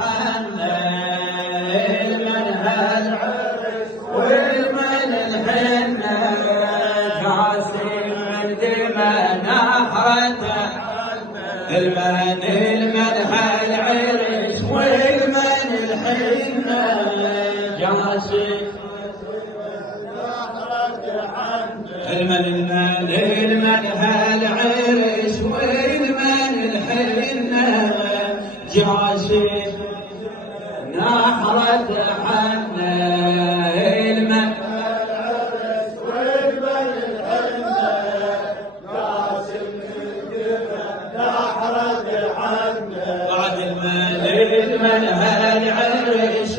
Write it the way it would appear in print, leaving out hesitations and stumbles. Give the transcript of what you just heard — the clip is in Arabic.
حنا المن هالعرس والمن الحنة قاسم من دمى نحرته المن هالعرس والمن الحنة قاسم المن هالعرس والمن الحنة جاسم نحرت حنا المن هالعرس والمن الحنة جاسم نحرت حنا بعد المن هالعرس